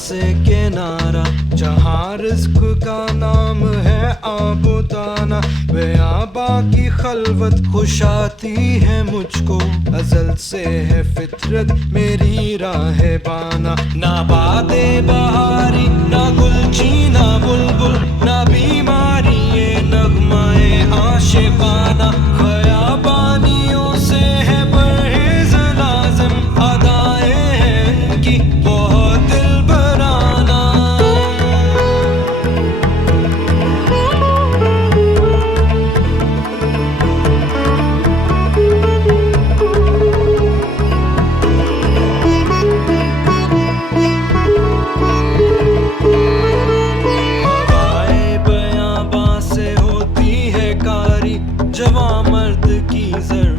से किनारा, जहाँ रिस्क का नाम है आबुताना। बेआबा की खलवत खुश आती है मुझको, अजल से है फितरत मेरी राह बाना। ना बादे बहारी ना गुलची ना बुलबुल, ना बीमारी ये नगमाए आशिकाना। खयाबानियों से है परहेज लाज़िम, अदाएं हैं इनकी बहुत दिलबराना। हवाए बयां से होती है कारी, जवां मर्द की जर